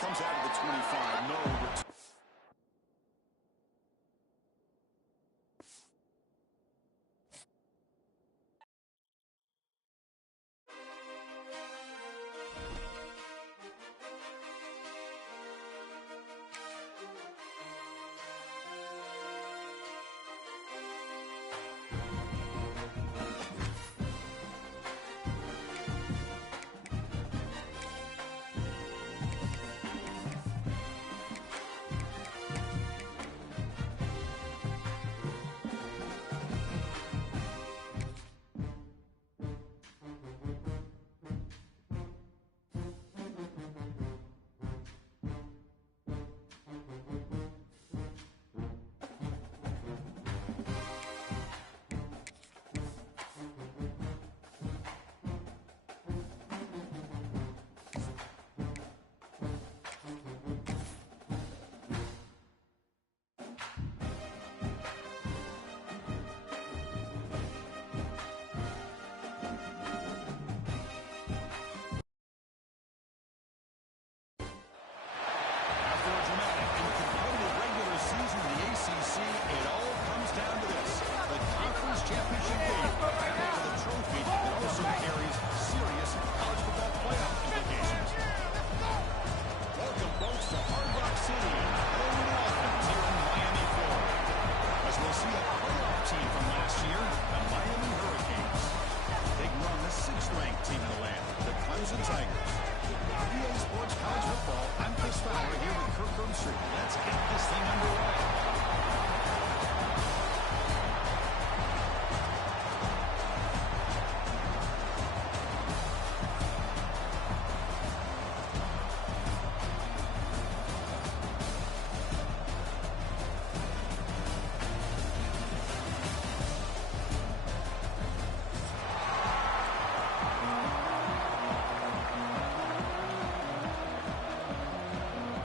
comes out of the 25. No return. Let's get this thing underway.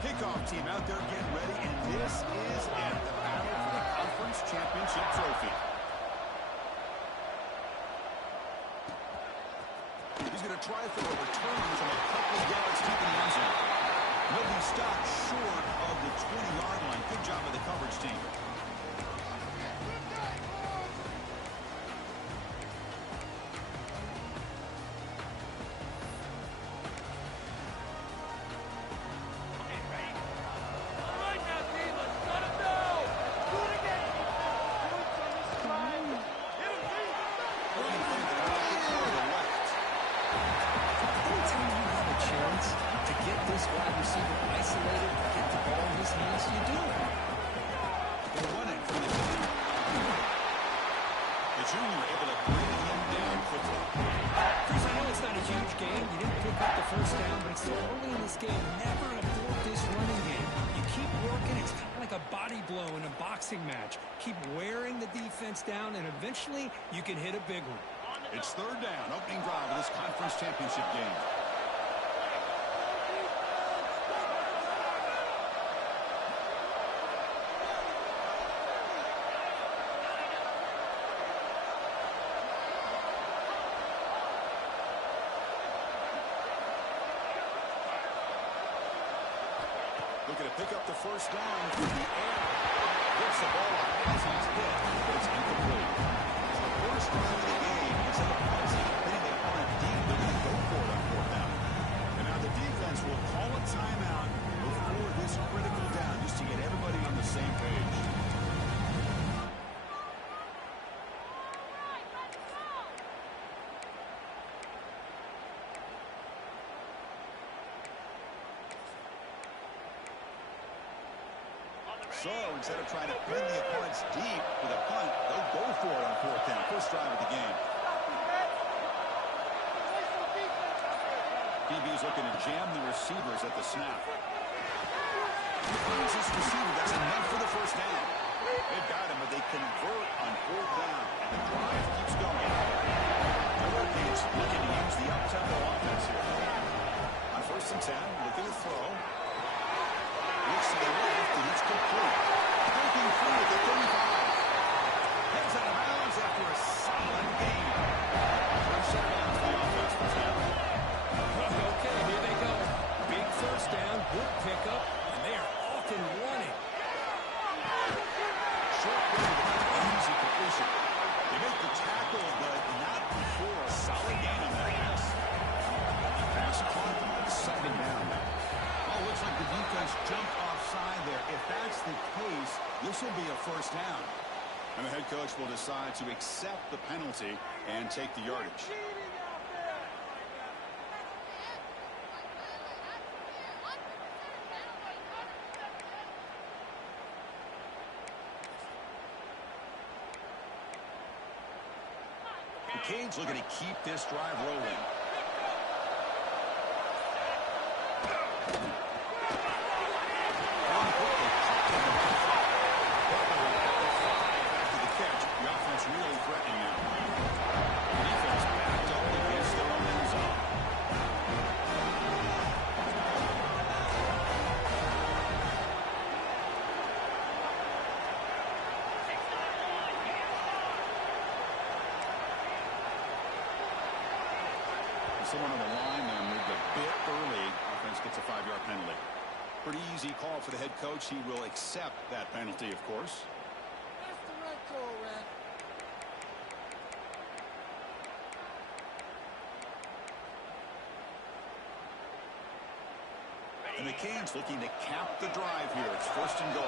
Kickoff team out there getting ready, and this is it, the battle for the conference championship trophy. He's going to try for a return from a couple of yards deep in the end zone. Will he stop short of the 20-yard line? Good job of the coverage team. Match. Keep wearing the defense down, and eventually you can hit a big one. It's third down, opening drive of this conference championship game. Looking to pick up the first down through the air. Gets the ball out as he's hit, but it's incomplete. The first drive of the game, instead of passing, hitting the opponent deep, they're going to go for it on fourth down. And now the defense will call a timeout before this critical down, just to get everybody on the same page. So instead of trying to pin the opponents deep with a punt, they'll go for it on fourth down. First drive of the game. DB's looking to jam the receivers at the snap. He finds his receiver. That's enough for the first down. They've got him, but they convert on fourth down. And the drive keeps going. The Hurricanes looking to use the up-tempo offense here. On first and 10, looking to throw. Looks to the left, and it's complete. Breaking free at the 35. Heads out of bounds after a solid game. First down for the offense for Tampa. Okay, here they go. Big first down, good pick. first down. And the head coach will decide to accept the penalty and take the yardage. The Canes looking to keep this drive rolling. Really threatening now. The defense backed up against their own end zone. Someone on the line there moved a bit early. Offense gets a 5-yard penalty. Pretty easy call for the head coach. He will accept that penalty, of course. That's the right call, Rat. And the Canes looking to cap the drive here. It's first and goal.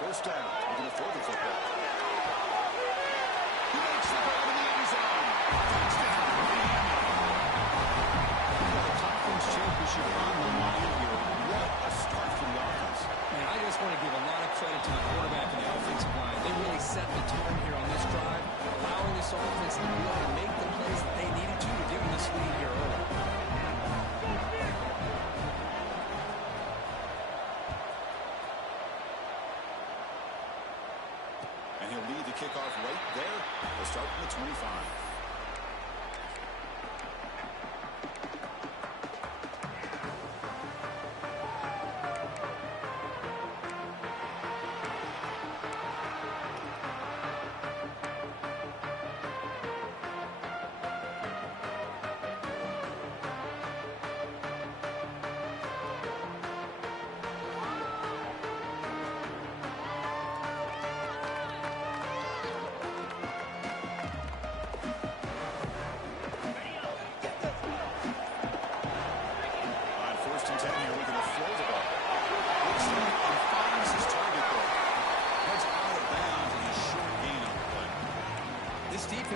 First down. Looking to throw the football. He makes the grab in the end zone. Touchdown, Miami. The conference championship on the line here. What a start for the offense. Man, I just want to give a lot of credit to the quarterback and the offensive line. They really set the tone here on this drive, allowing this offense to be able to make the plays that they needed to give them this lead here early. And he'll lead the kickoff right there. They'll start from the 25.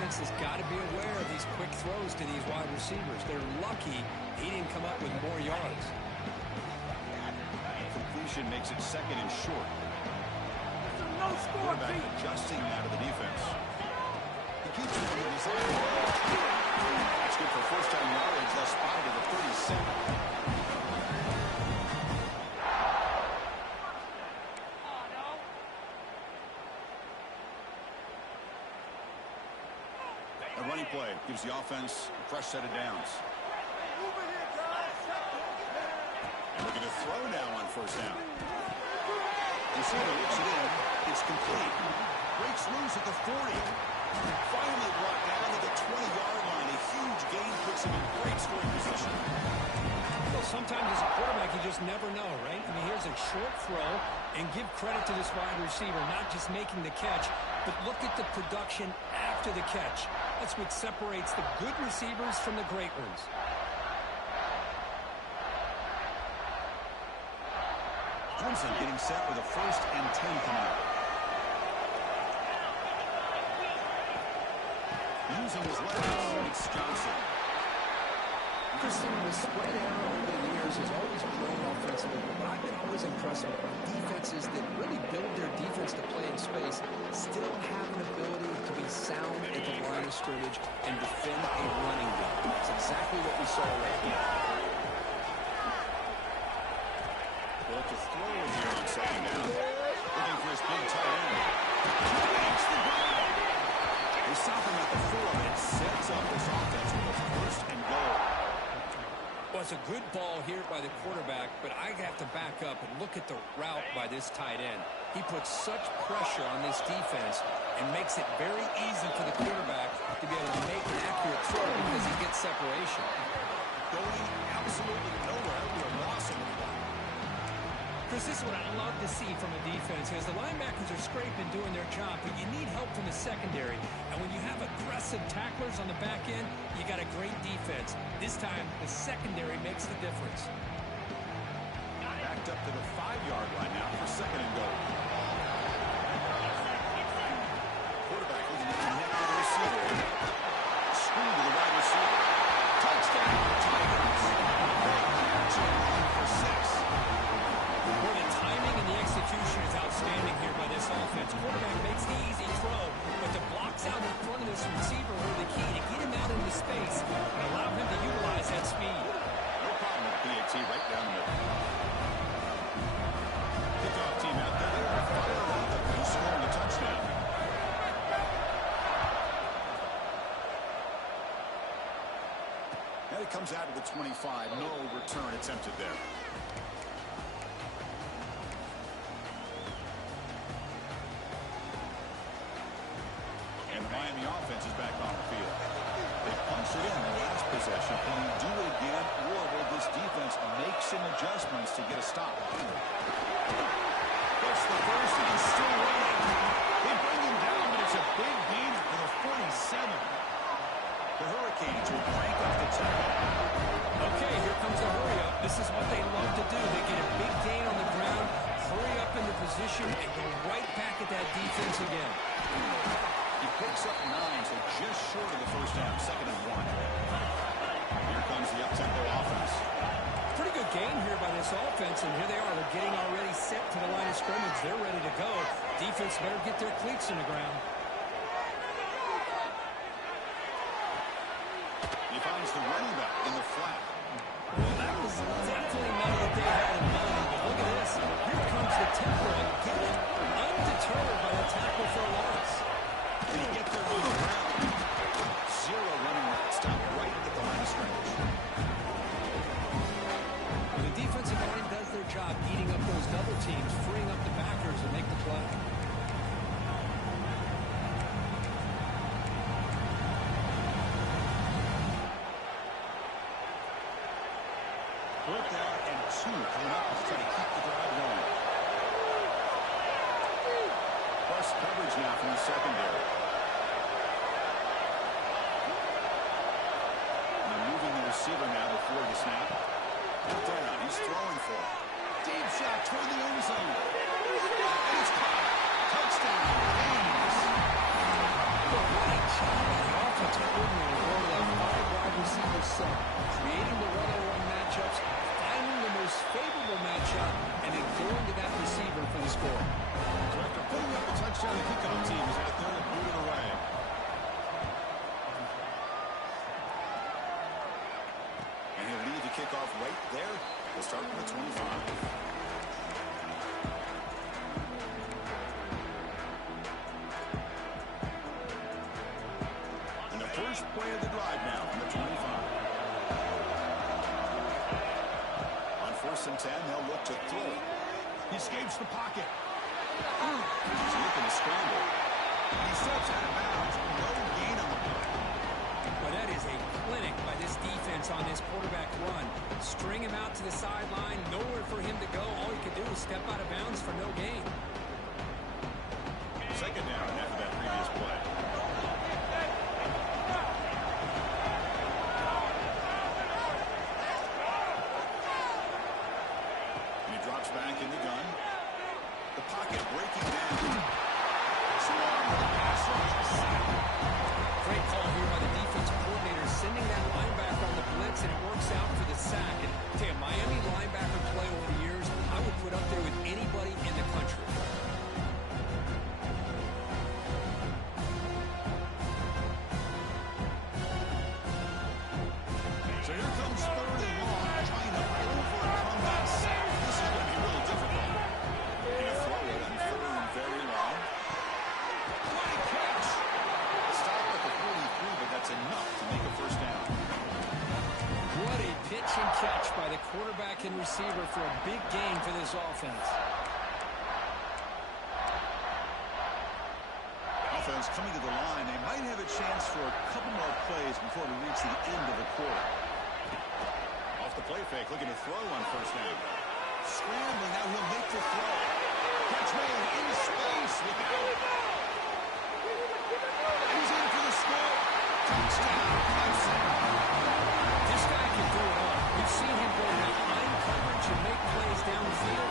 Has got to be aware of these quick throws to these wide receivers. They're lucky he didn't come up with more yards. Completion makes it second and short. No score, Quarterback adjusting now to the defense. He keeps it in his hand. That's good for first down yardage. They'll spot it at the 37. A running play gives the offense a fresh set of downs. And looking to throw now on first down. Receiver looks it in. It's complete. Breaks loose at the 40. Finally brought down to the 20-yard line. A huge gain puts him in great scoring position. Well, sometimes as a quarterback, you just never know, right? I mean, here's a short throw, and give credit to this wide receiver, not just making the catch, but look at the production after the catch. That's what separates the good receivers from the great ones. Clemson getting set with a 1st and 10 coming up. Using his legs, it's Johnson. Christian, the spread error over the years has always grown offensively, but I've been always impressed with defenses that really build their defense to play in space, still have an ability to be sound at the line of scrimmage and defend a running game. That's exactly what we saw right here. Well, to throw it here on second down. Looking for his big tight end. Makes the grab. They stop him at the 4. It sets up this offense with a 1st and goal. Well, it's a good ball here by the quarterback, but I have to back up and look at the route by this tight end. He puts such pressure on this defense and makes it very easy for the quarterback to be able to make an accurate throw because he gets separation. Going absolutely nowhere. We're lost him. Chris, this is what I love to see from a defense is the linebackers are scraping doing their job, but you need help from the secondary. And when you have aggressive tacklers on the back end, you got a great defense. This time, the secondary makes the difference. Back backed up to the 5-yard line now for second and goal. Quarterback looking to connect with the receiver. Screen to the wide receiver. Touchdown, Tigers. For 6. Well, the timing and the execution is outstanding here by this offense. Quarterback makes the easy throw, but the blocks out in front of this receiver were the key to get him out into space and allow him to utilize that speed. No problem with PAT right down the middle. Kickoff team out there. They're firing off and scoring a touchdown. And it comes out of the 25. No return attempted there. And the Miami offense is back on the field. They punched it in the last possession. Can you do it again, or will this defense make some adjustments to get a stop? That's the first, and he's still running. They bring him down, but it's a big gain for the 47. The Hurricanes will crank up the tempo. Okay, here comes the hurry up. This is what they love to do. They get a big gain on the ground, hurry up into position, and go right back at that defense again. He picks up 9, so just short of the first down, second and 1. Here comes the up-tempo offense. Pretty good game here by this offense, and here they are. They're getting already set to the line of scrimmage. They're ready to go. Defense better get their cleats in the ground. He finds the running back in the flat. Well, that was definitely not what they had in mind. But look at this. Here comes the tempo again, undeterred by the tackle for a loss. Did he get there on the ground? Zero running stop right at the line of scrimmage. Well, the defensive line does their job eating up those double teams, freeing up the backers to make the play. Fourth down and 2 coming up to try to keep the drive going. Plus coverage now from the secondary. And they're moving the receiver now before the snap. Down, he's throwing for it. Deep shot toward the end zone. And it's caught. Touchdown, Kings. Well, what a job by the offensive coordinator going to that 5-wide receiver set, creating the one-on-one matchups, finding the most favorable matchup, and then going to that receiver for the score. So after putting up a touchdown, the kickoff team is out there to boot it away. And he'll lead the kickoff right there. We'll start with the 25. And the first play of the drive now on the 25. On 1st and 10, they'll look to throw it. He escapes the pocket. He's looking to scramble. He steps out of bounds. No gain on the play. But that is a clinic by this defense on this quarterback run. String him out to the sideline, nowhere for him to go. All he could do was step out of bounds for no gain. Second down after that previous play. And he drops back in the gun. The pocket breaking down. Swarm with the pass rush. Great call here by the defense coordinator, sending that linebacker on the blitz, and it works out for the sack. And tell you, Miami linebacker play over the years, I would put up there with anybody in the country. So here comes 3rd and long, trying to overcome that sack. This is going to be really difficult. And a throw it on 3rd and very long. Great catch. Stop at the 43, but that's enough to make a first down. What a pitch and catch by the quarterback and receiver for a big gain for this offense. Offense coming to the line. They might have a chance for a couple more plays before we reach the end of the quarter. Off the play fake, looking to throw on 1st down. Scrambling, now he'll make the throw. Catch made in space without it. He's in for the score. Touchdown, Clemson. This guy can do it all. We've seen him go behind coverage and make plays downfield.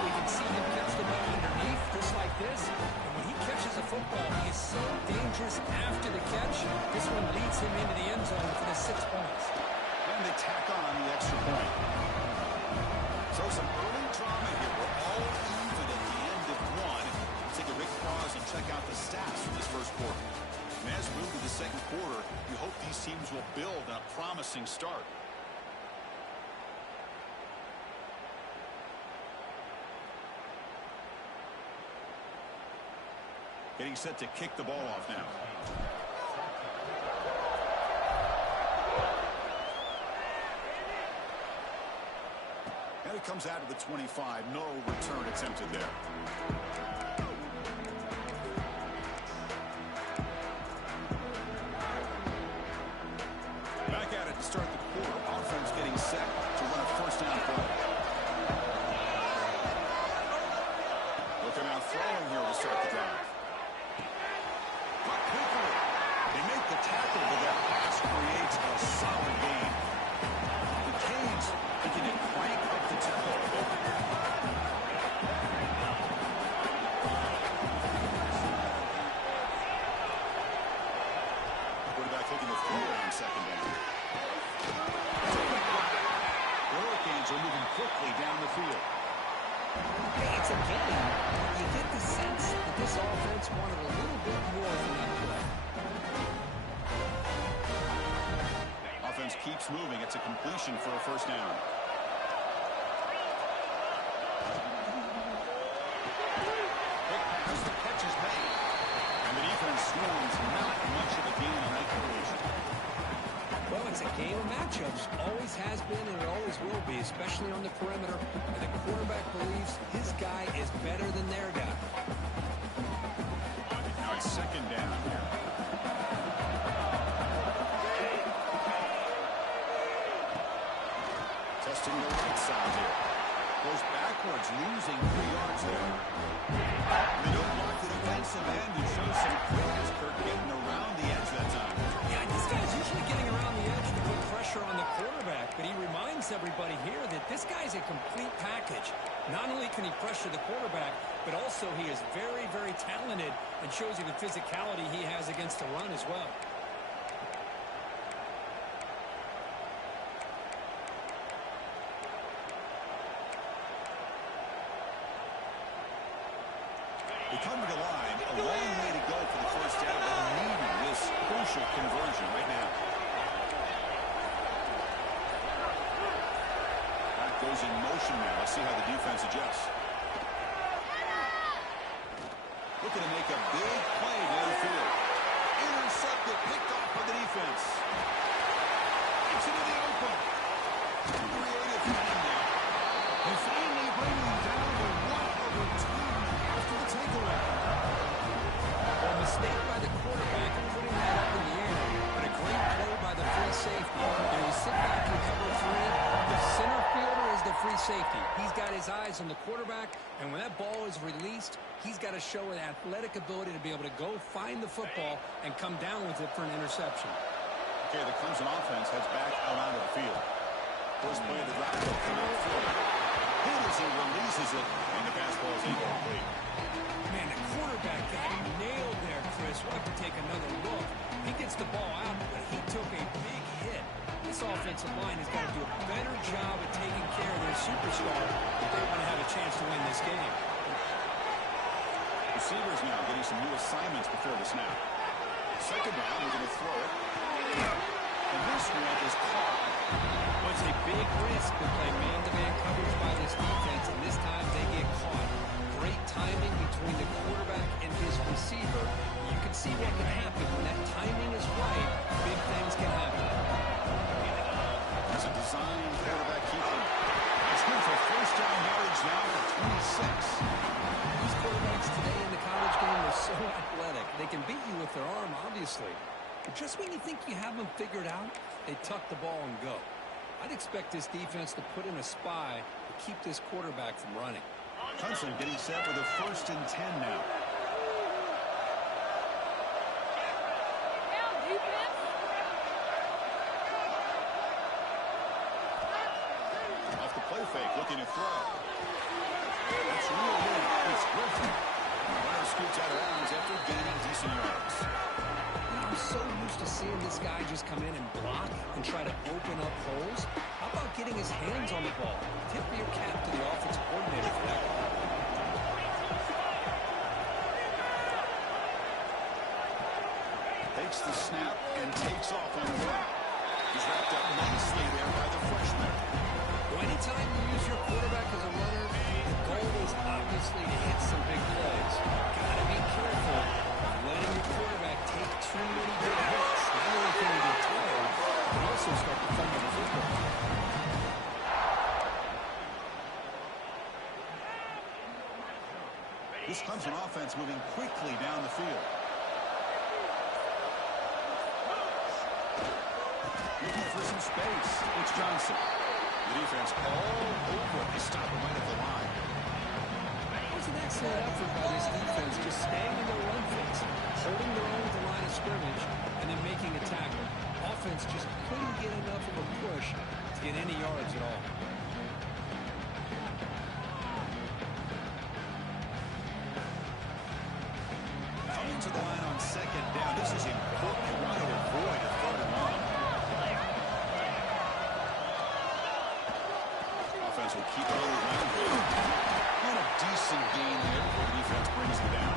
promising start. Getting set to kick the ball off now. And it comes out of the 25. No return attempted there. Back at it to start the quarter. Offense getting set to run a first down play. Looking out throwing here to start the drive. They make the tackle, but that pass creates a solid gain. The Canes looking to crank up the tempo. Quarterback looking to throw on second down. The Hurricanes are moving quickly down the field. Hey, it's a game. You get the sense that this offense wanted a little bit more from that play. Offense keeps moving. It's a completion for a first down. Quick pass, the catch is made. And the defense swarms not much of a gain on that completion. Well, it's a game of matchups. Always has been and it always will be, especially on the perimeter. And the quarterback believes his guy is better than their guy. Now it's second down here. Testing the right side here. Goes backwards, losing 3 yards there. They don't block the defensive end and show some quickness. Kirk getting around the edge that time. Yeah, this guy's usually getting around the edge to put pressure on the quarterback, but he reminds everybody here that this guy's a complete package. Not only can he pressure the quarterback, but also he is very, very talented and shows you the physicality he has against the run as well. They come to the line, a long way to go for the first down, but needing this crucial conversion right now. That goes in motion now. Let's see how the defense adjusts. Looking to make a big play downfield. Intercepted, picked off by the defense. It's into the open. Creative run now. And finally bring them down to 1-2 after the takeaway. A mistake by the quarterback in putting that up in the air, but a great play by the free safety. And you sit back in cover 3, the center fielder is the free safety. He's got his eyes on the quarterback, and when that ball is released, he's got to show an athletic ability to be able to go find the football and come down with it for an interception. Okay, the Clemson offense heads back out onto the field. First play of the drive will come out for him. Hit as he releases it, and the pass ball is incomplete. Man, the quarterback got nailed there, Chris. We'll have to take another look. He gets the ball out, but he took a big hit. This offensive line has got to do a better job of taking care of their superstar if they want to have a chance to win this game. Receivers now getting some new assignments before the snap. Second down, we're going to throw it. And this one is caught. Well, it's a big risk to play man-to-man coverage by this defense, and this time they get caught. Great timing between the quarterback and his receiver. You can see what can happen when that timing is right. Big things can happen. That's a design quarterback keeper. It's good for first down yardage now at 26. These quarterbacks today in the college game are so athletic. They can beat you with their arm, obviously. But just when you think you have them figured out, they tuck the ball and go. I'd expect this defense to put in a spy to keep this quarterback from running. Clemson getting set with a 1st and 10 now. Off the play fake, looking to throw. That's real low. It's Griffin. Runner scoots out of bounds after gaining decent yards. I'm so used to seeing this guy just come in and block and try to open up holes. How about getting his hands on the ball? Tip your cap to the offensive coordinator for that one. Takes the snap and takes off on the run. He's wrapped up nicely there by the freshman. Well, anytime you use your quarterback as a runner, the goal is obviously to hit some big plays. Gotta be careful of letting your quarterback take too many big hits. Not only can he get tired, but also start to fumble the football. This Clemson offense moving quickly down the field. Looking for some space. It's Johnson. The defense all over. They stop him right at the line. It was an excellent effort by this defense, just staying in their run fix, holding their own at the line of scrimmage, and then making a tackle. Offense just couldn't get enough of a push to get any yards at all. Coming to the line on second down. This is important. You want to avoid a third and long. Offense will keep it on the ground. And a decent gain there before the defense brings them down.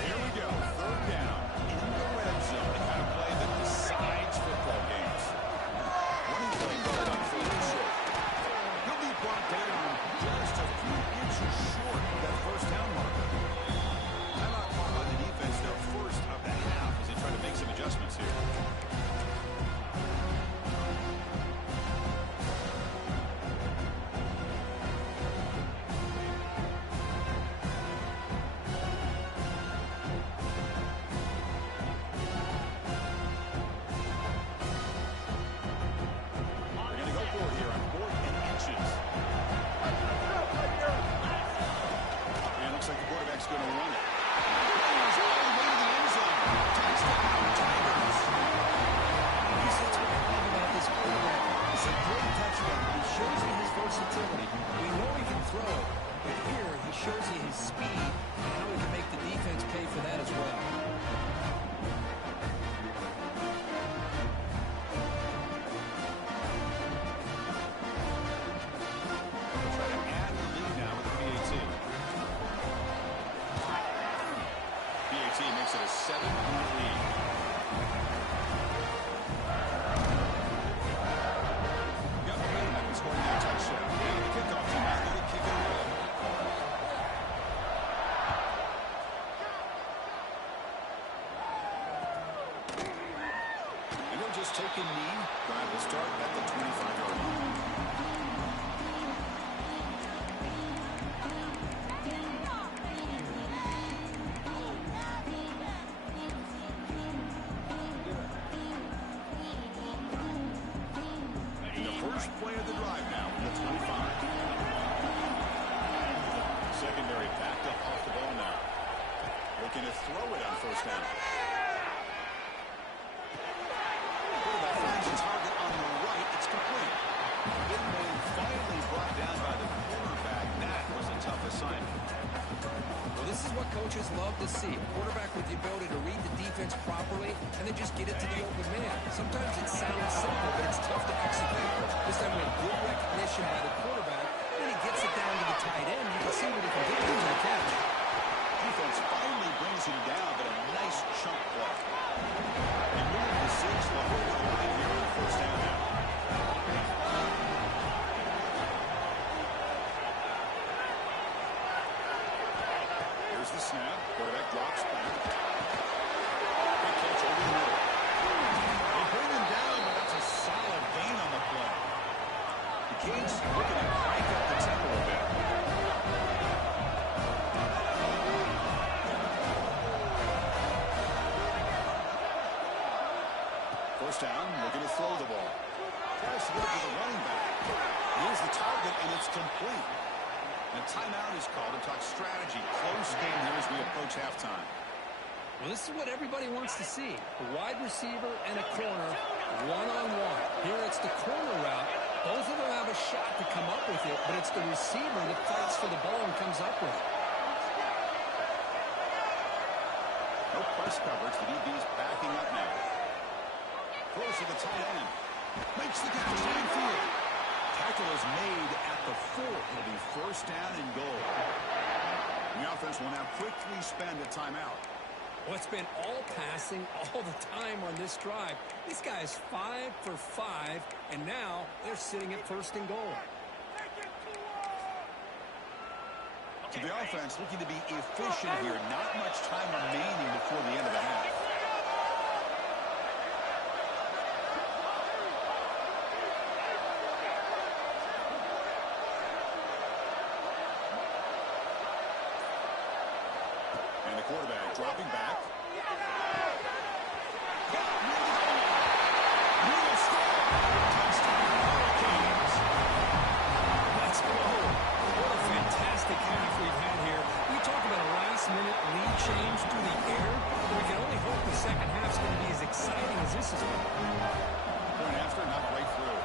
Here we go. Third down in the red zone. The kind of play that decides football games. Running play called on third and short. He'll be brought down just a few inches short of that first down marker. Timeout call by the defense, their first of the half, as they try to make some adjustments here. They're going to go for it here on 4th and inches. And it looks like the quarterback's going to run it. He's all the way to the end zone. Touchdown, Tigers. That's what I love about this quarterback. It's a great touchdown. He shows you his versatility. We know he can throw it, but here he shows you his speed and how he can make the defense pay for that as well. They'll try to add the lead now with the PAT. PAT makes it a 7-point lead. Got momentum after scoring that touchdown. And the kickoff team out there to kick it away. And they'll just take a knee. Drive will start at the 25-yard line. The first play of the drive now from the 25. Secondary backed up off the ball now. Looking to throw it on first down. Quarterback finds a target on the right. It's complete. Big man finally brought down by the quarterback. That was a tough assignment. Well, this is what coaches love to see. A quarterback with the ability to read the defense properly and then just get it to the open man. Sometimes it sounds simple, but it's tough to execute. This time we have good recognition by the quarterback, and he gets it down to the tight end. You can see what he can do to the catch. Defense finally brings him down, but a nice chunk play. They move the 6. They'll hold the line here on the first down now. Here's the snap. Quarterback drops back. Good catch over the middle. They bring him down, but that's a solid gain on the play. The Canes looking to crank up the tempo a bit. First down, looking to throw the ball. Tries to get it to the running back. Here's the target, and it's complete. And a timeout is called to talk strategy. Close game here as we approach halftime. Well, this is what everybody wants to see. A wide receiver and a corner, one-on-one. Here it's the corner route. Both of them have a shot to come up with it, but it's the receiver that fights for the ball and comes up with it. No press coverage. The DB's backing up now. Close to the tight end. Makes the catch downfield. Tackle is made at the 4. It'll be first down and goal. The offense will now quickly spend a timeout. Well, it's been all passing all the time on this drive. This guy is 5 for 5, and now they're sitting at first and goal. So the offense looking to be efficient here. Not much time remaining before the end of the half. And the quarterback dropping back. Let's go. What a fantastic half we've had here. We talk about a last-minute lead change through the air. We can only hope the second half's going to be as exciting as this has been. Point after, not right through.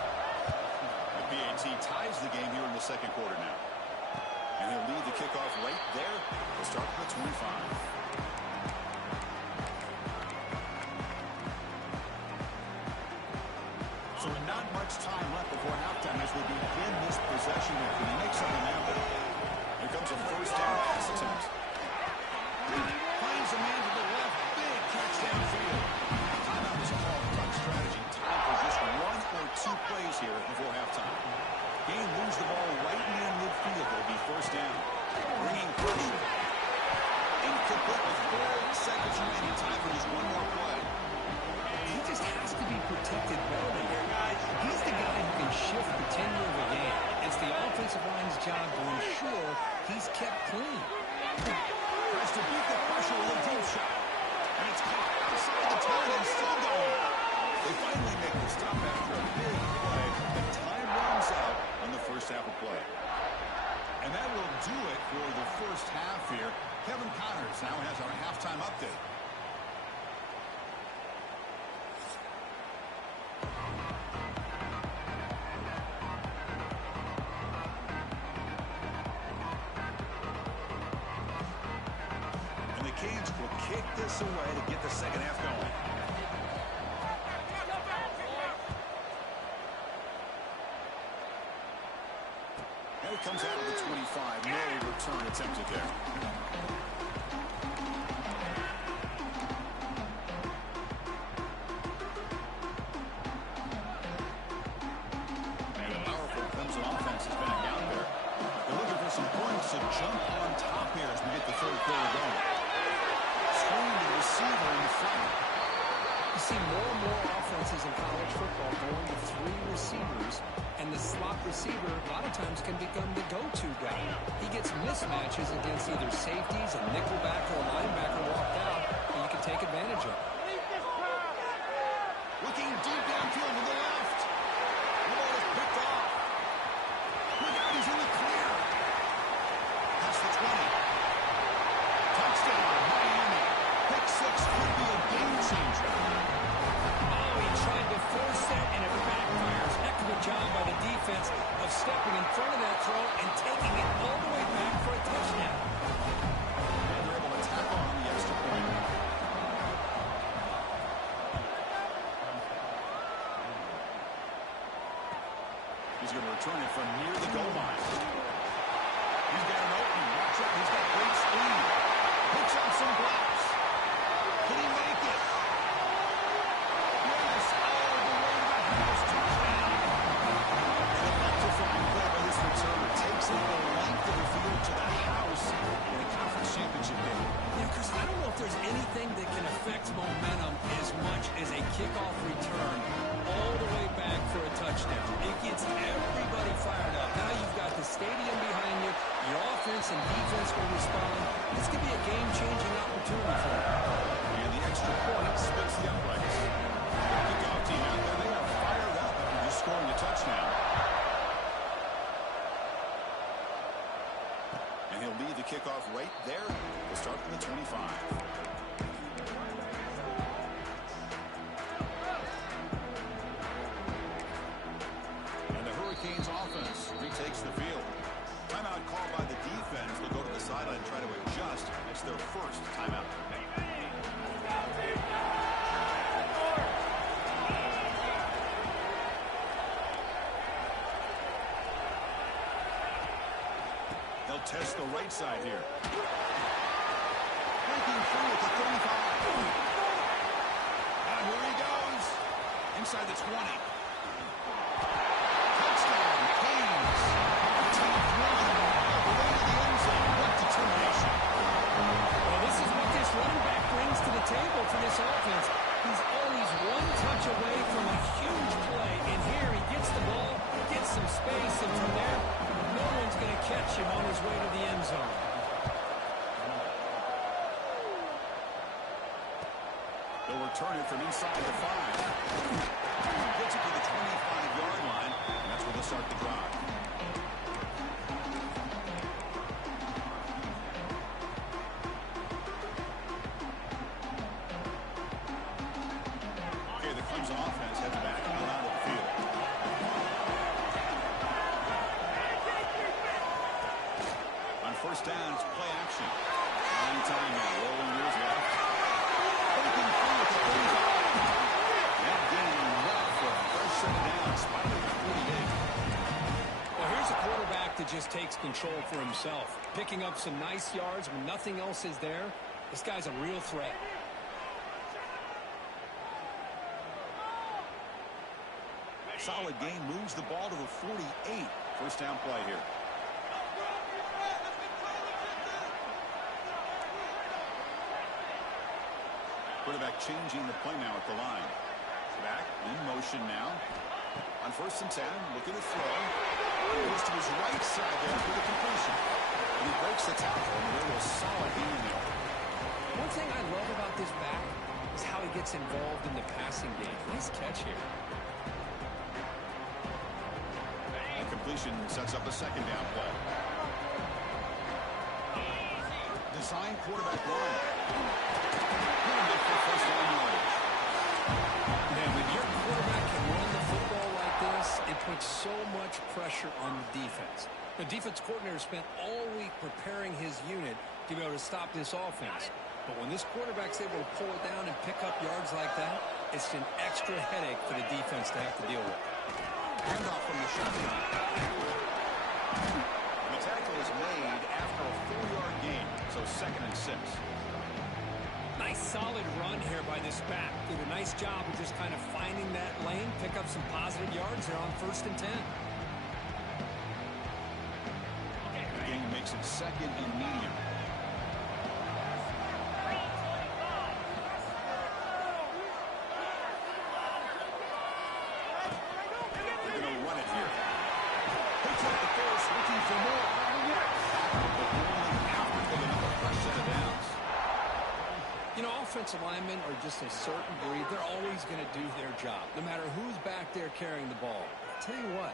The BAT ties the game here in the second quarter now. And he'll lead the kickoff right there to start the 25. So not much time left before halftime as we begin this possession here. Can he make something happen? Here comes a first down pass attempt. Finds a man to the left. Big catch downfield. Timeout was called. Tough strategy. Time for just 1 or 2 plays here before halftime. Gain lose the ball right near midfield. It'll be first down. Bringing pressure. Incomplete with 4 seconds remaining. Time for just 1 more play. He just has to be protected well here. He's the guy who can shift the tenure of a game. It's the offensive line's job to ensure he's kept clean. Tries to beat the pressure with a deep shot. And it's caught outside the 10 and still going. They finally make the stop after a big play. The time runs out on the first half of play. And that will do it for the first half here. Kevin Connors now has our halftime update. And the Canes will kick this away to get the second half going. And it comes out of the 25. No return attempted there. And a powerful Clemson offense is back out there. They're looking for some points to jump on top here as we get the third quarter going. Screen to the receiver in the front. You see more and more offenses in college football going to 3 receivers, and the slot receiver a lot of times can become the go-to guy. He gets mismatches against either safeties, a nickelback, or a linebacker walked out, and you can take advantage of it. Looking deep downfield to the left. The ball is picked off. Look out, he's in the clear. That's the 20. Touchdown, Miami. Pick 6 could be a game changer. Oh, he tried to force that, and it backfires. Heck of a job by the defense of stepping in front of that throw and taking it all the way back for a touchdown. And they're able to tackle on the extra point. He's going to return it from near the goal line. He's got an opening. Watch out. He's got great speed. Picks up some blocks. Can he make it? Yes. All the way to the house. Touchdown. An electrifying play by this returner. Takes it the length of the field to the house in a conference championship game. Yeah, Chris, I don't know if there's anything that can affect momentum as much as a kickoff return all the way back for a touchdown. It gets everybody fired up. Now you've got the stadium behind you. Your offense and defense will respond. This could be a game-changing opportunity for them. And the extra point splits the uprights. Kickoff team out there, they are fired up after just scoring a touchdown. And he'll lead the kickoff right there to start from the 25. And the Hurricanes offense retakes the field. Timeout called by the defense. They'll go to the sideline and try to adjust. It's their first timeout. test the right side here. Breaking through at the 35. Here he goes. Inside the 20. Touchdown, Kings. Top one all the way to the end zone. What determination. Well, this is what this running back brings to the table for this offense. He's always one touch away from a huge play. And here he gets the ball, gets some space, and from there, no one's going to catch him on his way to the end zone. They'll return it from inside the 5. Gets it to the 25-yard line, and that's where they'll start the drive. Okay, the Clemson offense heads back on out of the field. On first down, it's play action. Long time now, rolling years left. Breaking through at the 35. That gain well for a first set down, spotted at the 48. Well, here's a quarterback that just takes control for himself, picking up some nice yards when nothing else is there. This guy's a real threat. Solid gain, moves the ball to the 48. First down play here. Quarterback changing the play now at the line. Back in motion now. On first and 10, looking to throw. Goes to his right side there for the completion. And he breaks the tackle and a little solid gain there. One thing I love about this back is how he gets involved in the passing game. Nice catch here. And completion sets up a second down play. Design quarterback run. For first down yardage. Man, when your quarterback can run the football like this, it puts so much pressure on the defense. The defense coordinator spent all week preparing his unit to be able to stop this offense. But when this quarterback's able to pull it down and pick up yards like that, it's an extra headache for the defense to have to deal with. Handoff from the shotgun. The tackle is made after a 4-yard gain, so second and 6. Nice solid run here by this back. Did a nice job of just kind of finding that lane, pick up some positive yards there on first and 10. The game makes it second and medium. They're going to run it here. Picks up the first, looking for more. But only after taking another fresh set of downs. You know, offensive linemen are just a certain breed. They're always going to do their job, no matter who's back there carrying the ball. I'll tell you what,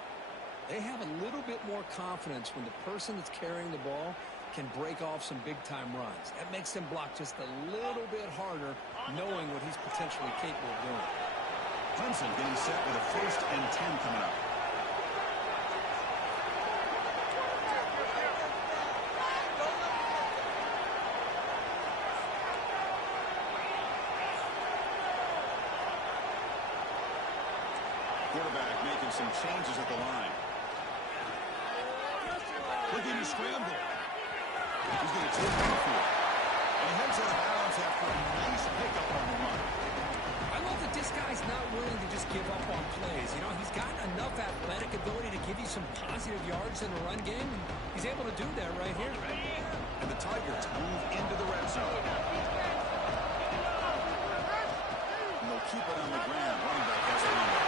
they have a little bit more confidence when the person that's carrying the ball can break off some big-time runs. That makes them block just a little bit harder, knowing what he's potentially capable of doing. Clemson getting set with a first and 10 coming up. Quarterback making some changes at the line. Looking to scramble. He's going to take off here. And he heads out of bounds after a nice pickup on the run. I love that this guy's not willing to just give up on plays. You know, he's got enough athletic ability to give you some positive yards in the run game. He's able to do that right here. And the Tigers move into the red zone. And they'll keep it on the ground. Running back has the lead.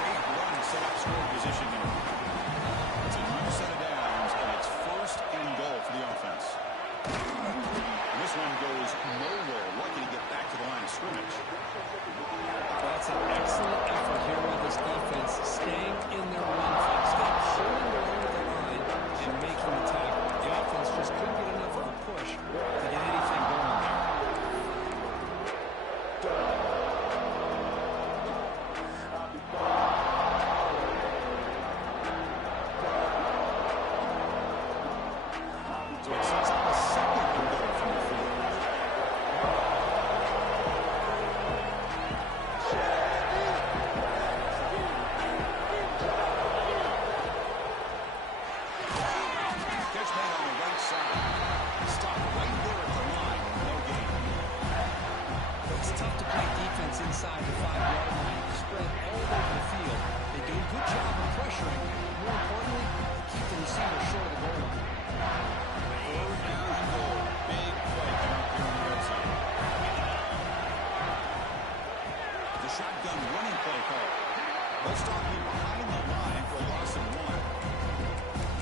Great run, set up score position here. It's a new set of downs, and it's first and goal for the offense. And this one goes nowhere. Lucky to get back to the line of scrimmage. That's an excellent effort here with this defense, staying in their run staying holding their own at the line and making the tackle. The offense just couldn't get enough of a push to get anything going there. So it sets up a second and goal from the field. inside the 5-yard line, spread all over the field. They do a good job of pressuring. More importantly, they keep the receiver short of the goal line. 3rd down and goal. Big play coming up here in the red zone. The shotgun running play call. They'll stop him behind the line for a loss of 1.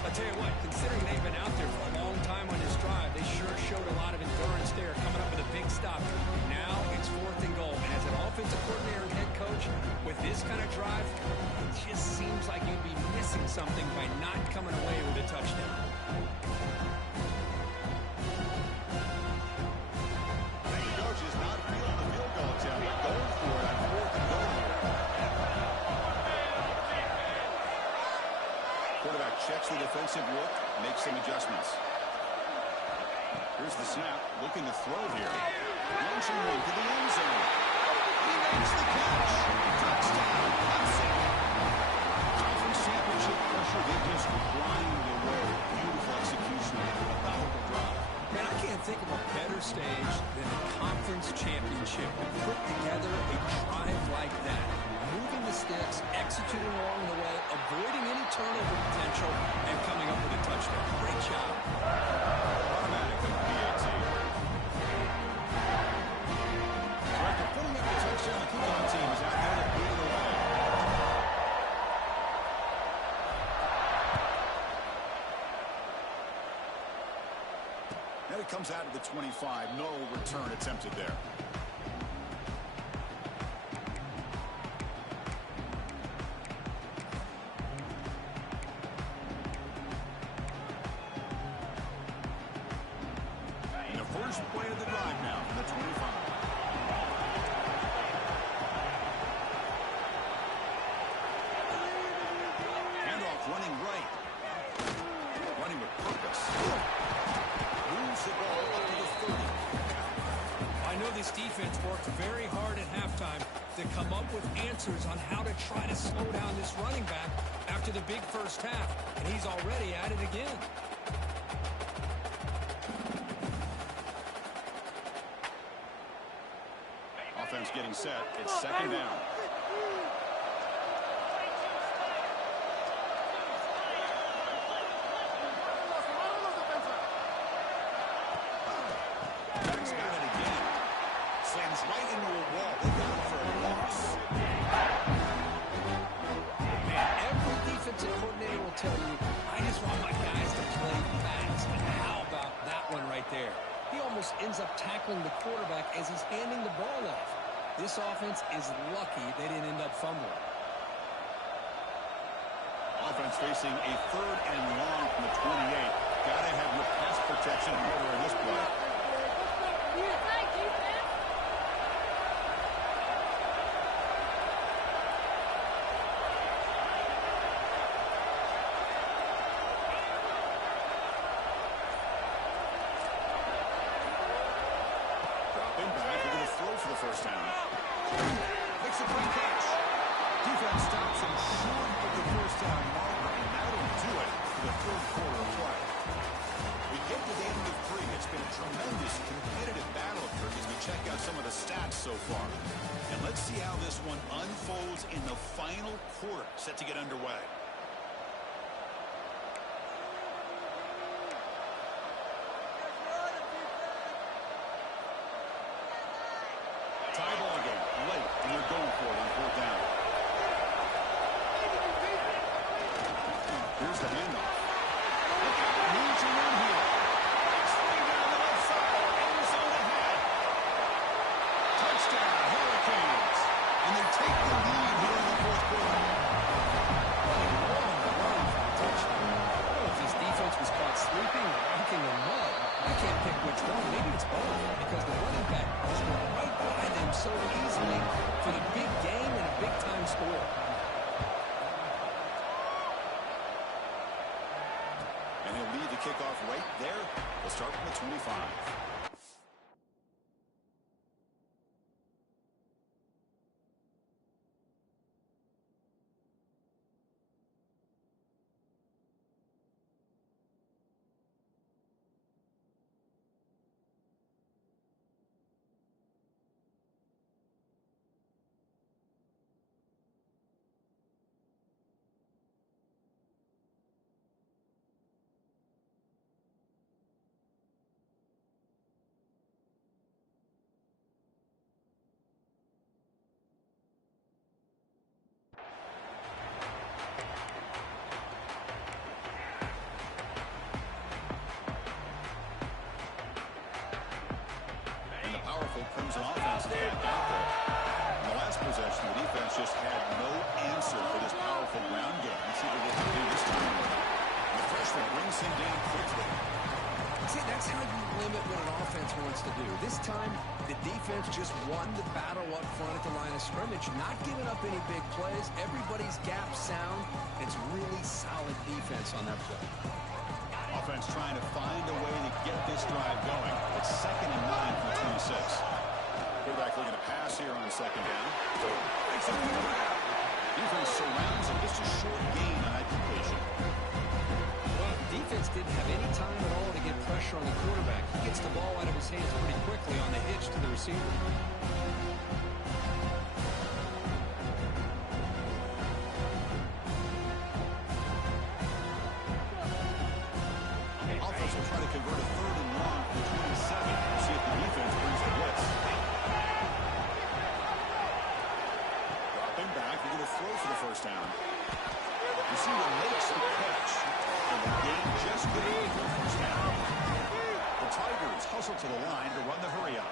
I'll tell you what, considering they've been out there for a long time on this drive, they sure showed a lot of endurance there, coming up with a big stop. Now it's 4th and goal. And as an offensive coordinator and head coach, with this kind of drive, it just seems like you'd be missing something by not coming away with a touchdown. And the coach is not feeling the field goal attempt. Going for it on 4th and goal here. Quarterback checks the defensive look, makes some adjustments. Here's the snap, looking to throw here. Launching one to the end zone. He makes the catch. Touchdown, Clemson. Conference championship pressure, they just grind away. Beautiful execution and a powerful drive. Man, I can't think of a better stage than a conference championship to put together a drive like that. Moving the sticks, executing along the way, avoiding any turnover potential, and coming up with a touchdown. Great job. Automatic on PAT. After putting up the touchdown, the kickoff team is out there to beat it away. Now it comes out of the 25. No return attempted there. First play of the drive now from the 25. Handoff running right. Running with purpose. Moves the ball up to the 30. I know this defense worked very hard at halftime to come up with answers on how to try to slow down this running back after the big first half, and he's already at it again. Offense getting set. It's 2nd down. Jack's got it again. Slams right into a wall. They got it for a loss. Man, every defensive coordinator will tell you, I just want my guys to play fast. And how about that one right there? He almost ends up tackling the quarterback as he's handing the ball off. This offense is lucky they didn't end up fumbling. Offense facing a 3rd and long from the 28. Got to have your pass protection in order in this play. Dropping back, they're going to throw for the first down. Makes a great catch. Defense stops him short of the first down marker, and that'll do it for the 3rd quarter of play. We get to the end of 3. It's been a tremendous competitive battle here as we check out some of the stats so far. And let's see how this one unfolds in the final quarter, set to get underway. Tie ball game, late, and they're going for it on 4th down. Here's the handoff. Look out, moves around here. Swing down the left side, end zone ahead. Touchdown, Hurricanes. And they take the lead here in the 4th quarter. Touchdown. I don't know if this defense was caught sleeping or walking in mud. I can't pick which one. Maybe it's both, because the running back was right by them so easily for the big game and a big-time score. And he'll lead the kickoff right there. We'll start from the 25. back out there. In the last possession, the defense just had no answer for this powerful ground game. Let's see what they can do this time. The freshman brings him down quickly. See, that's how you limit what an offense wants to do. This time, the defense just won the battle up front at the line of scrimmage, not giving up any big plays. Everybody's gap sound. It's really solid defense on that play. Offense trying to find a way to get this drive going. It's 2nd and 9 from 26. Quarterback looking to pass here on 2nd down. Defense surrounds him. Just a short gain on that completion. Well, defense didn't have any time at all to get pressure on the quarterback. He gets the ball out of his hands pretty quickly on the hitch to the receiver. Offense will try to convert a 3rd and long from 27. We'll see if the defense brings the blitz. Dropping back. They're going to throw for the 1st down. Receiver makes the catch. And the game just good enough for the 1st down. The Tigers hustle to the line to run the hurry up.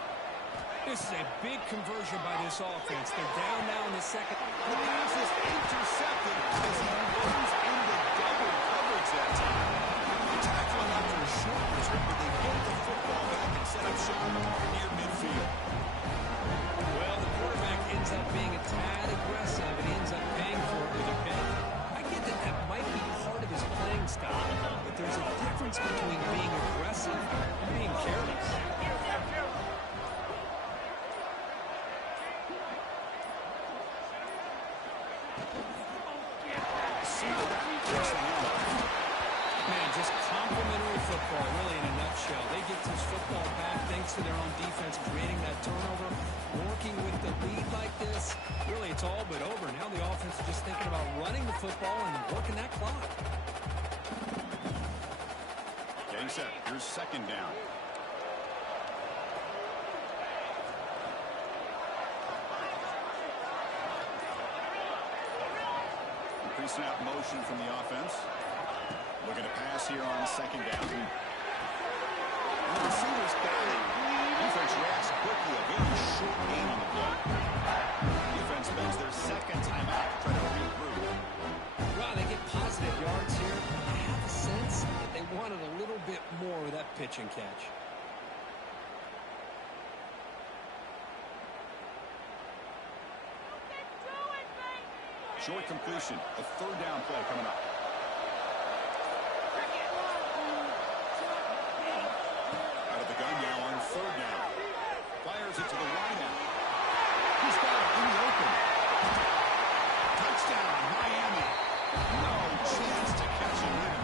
This is a big conversion by this offense. They're down now in the 2nd. The pass is intercepted as he runs into double coverage that time. The tackling after a short return, but they get the football back and set up shop near midfield. Well, the quarterback ends up being a tad aggressive, and he ends up paying for it with a pick. I get that that might be part of his playing style, but there's a difference between being aggressive and being careless. Man, just complimentary football, really, in a nutshell. They get this football back thanks to their own defense, creating that turnover. Working with the lead like this, really, it's all but over. Now the offense is just thinking about running the football and working that clock. Getting set. Here's 2nd down. Pre-snap motion from the offense. Looking to pass here on 2nd down. The receiver's got it. Defense reacts quickly. A very short gain on the play. Defense spends their 2nd timeout to try to regroup. Well, they get positive yards here. I have a sense that they wanted a little bit more with that pitch and catch. Short completion. A 3rd down play coming up. Out of the gun now on 3rd down. Fires it to the wide out. He's got it in the open. Touchdown, Miami. No chance to catch him there.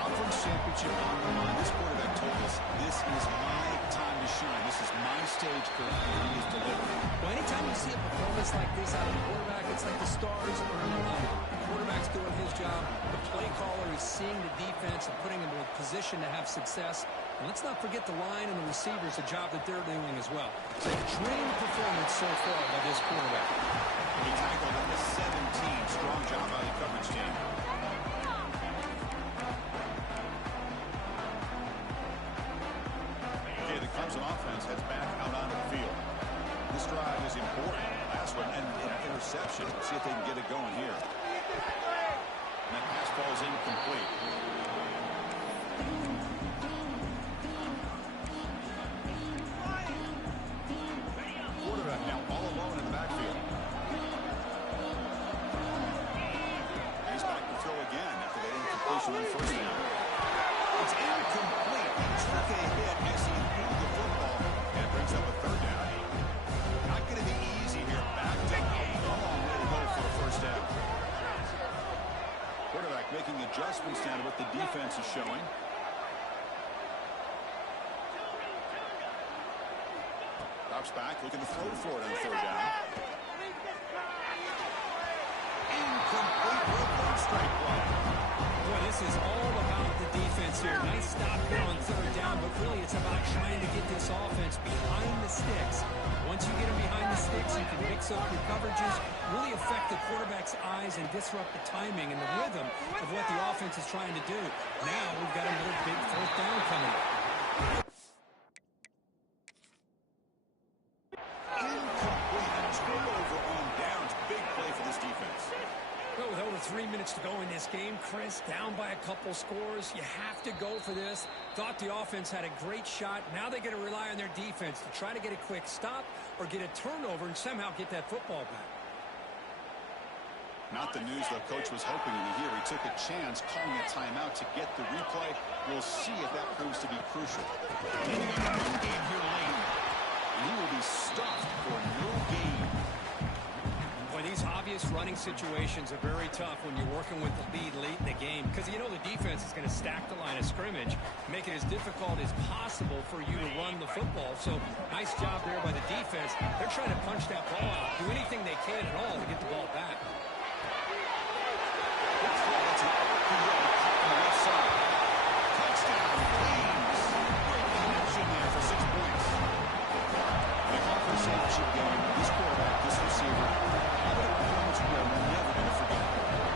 Conference championship on the line. This quarterback told us, this is my time to shine. This is my stage currently. He is delivering. Well, anytime you see a performance like this out of the quarterback, it's like the stars are in the line. The quarterback's doing his job. The play caller is seeing the defense and putting them in a position to have success. And let's not forget the line and the receivers, the job that they're doing as well. It's a dream performance so far by this quarterback. He tackled on the 17. Strong job by the coverage team. Okay, the Clemson offense heads back out onto the field. This drive is important. Last one, and an interception. Let's see if they can get it going here. And that pass falls incomplete. Quarterback now all alone in the backfield. He's back to throw again after that incompletion on 1st down. It's incomplete. He took a hit as he threw the football. And brings up a 3rd down. Not going to be easy here. Back to a long way to go for a 1st down. Quarterback making adjustments down to what the defense is showing. Drops back, looking to throw for it on 3rd down. Incomplete with 3rd straight play. Boy, this is all about the defense here. Nice stop here on 3rd down, but really it's about trying to get this offense behind the sticks. Once you get them behind the sticks, you can mix up your coverages, really affect the quarterback's eyes and disrupt the timing and the rhythm of what the offense is trying to do. Now we've got another big 4th down coming up. this, down by a couple scores. You have to go for this. Thought the offense had a great shot. Now they got to rely on their defense to try to get a quick stop or get a turnover and somehow get that football back. Not the news the coach was hoping to hear. He took a chance calling a timeout to get the replay. We'll see if that proves to be crucial. Getting on a run game here late. And he will be stuffed for no gain. Boy, these obvious running situations are very tough when you're working with the lead late in the game because you know the defense is going to stack the line of scrimmage, make it as difficult as possible for you to run the football. So nice job there by the defense. They're trying to punch that ball out, do anything they can at all to get the ball back. That's an RPO caught on the left side. Touchdown, Flames. Great connection there for 6 points. The offense championship game, this quarterback, this receiver, how about a performance we're never going to forget?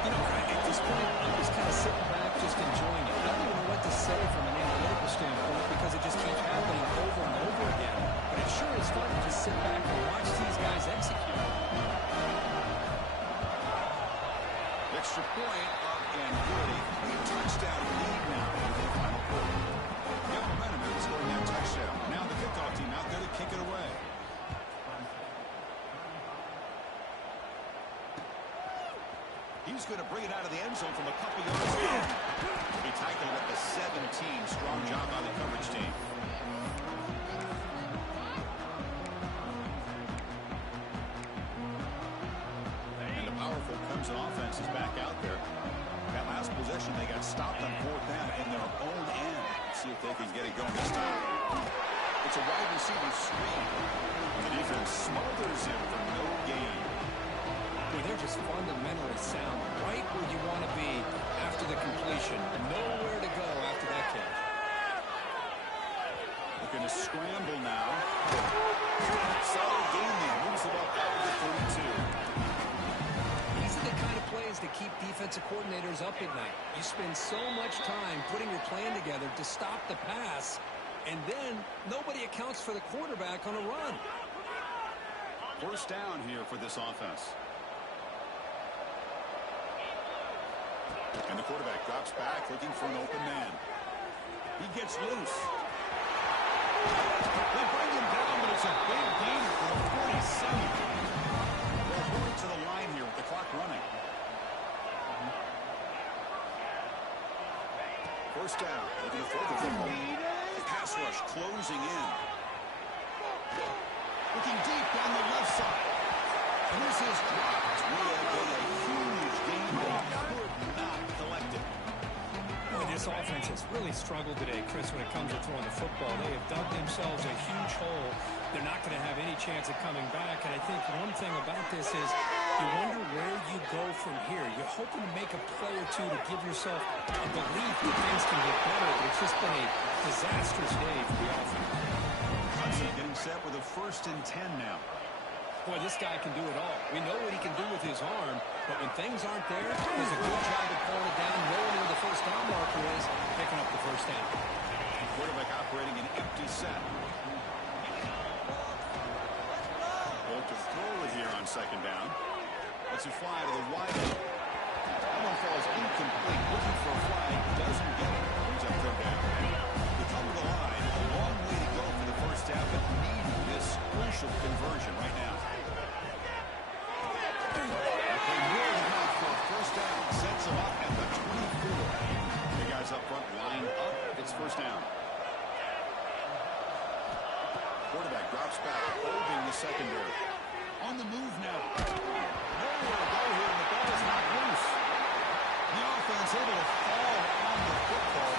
You know, at this point, I'm just kind of sitting back, just enjoying it. I don't even know what to say from an analytical standpoint because it just keeps happening over and over again. But it sure is fun to just sit back and watch these guys execute. Extra point up and good. A touchdown lead now into the final quarter. Got momentum in scoring that touchdown. Now the kickoff team out there to kick it away. He's going to bring it out of the end zone from a couple yards in. He tackled at the 17. Strong job by the coverage team. And the powerful Clemson offense is back out there. That last possession, they got stopped on 4th down in their own end. Let's see if they can get it going this time. It's a wide receiver screen. The defense smothers him for no gain. Well, they're just fundamentally sound, right where you want to be after the completion. Nowhere to go after that kick. Looking to scramble now. Solid game there. Moves the ball out to 32. These are the kind of plays that keep defensive coordinators up at night. You spend so much time putting your plan together to stop the pass, and then nobody accounts for the quarterback on a run. First down here for this offense. And the quarterback drops back, looking for an open man. He gets loose. They bring him down, but it's a big gain for the 47. They're going to the line here with the clock running. First down, looking to throw the football. Pass rush closing in. Looking deep down the left side. And this is dropped. Would have been a huge gain, but could not collect it. Boy, this offense has really struggled today, Chris, when it comes to throwing the football. They have dug themselves a huge hole. They're not going to have any chance of coming back. And I think one thing about this is you wonder where you go from here. You're hoping to make a play or two to give yourself a belief that things can get better, but it's just been a disastrous day for the offense. Clemson getting set with a 1st and 10 now. Boy, this guy can do it all. We know what he can do with his arm, but when things aren't there, he does a good job of pulling it down, knowing where the first down marker is, picking up the first down. Quarterback operating an empty set. Well, to throw it here on 2nd down. Lets it fly to the wide end. That one falls incomplete. Looking for a flag. Doesn't get it. Brings up 3rd down. They come to the line. A long way to go for the first half, but need this crucial conversion right now. Okay, more than enough for a first down. Sets them up at the 24. The guys up front line up. It's first down. Quarterback drops back, holding the secondary. On the move now. Nowhere to go here, and the ball is not loose. The offense able to fall on the football.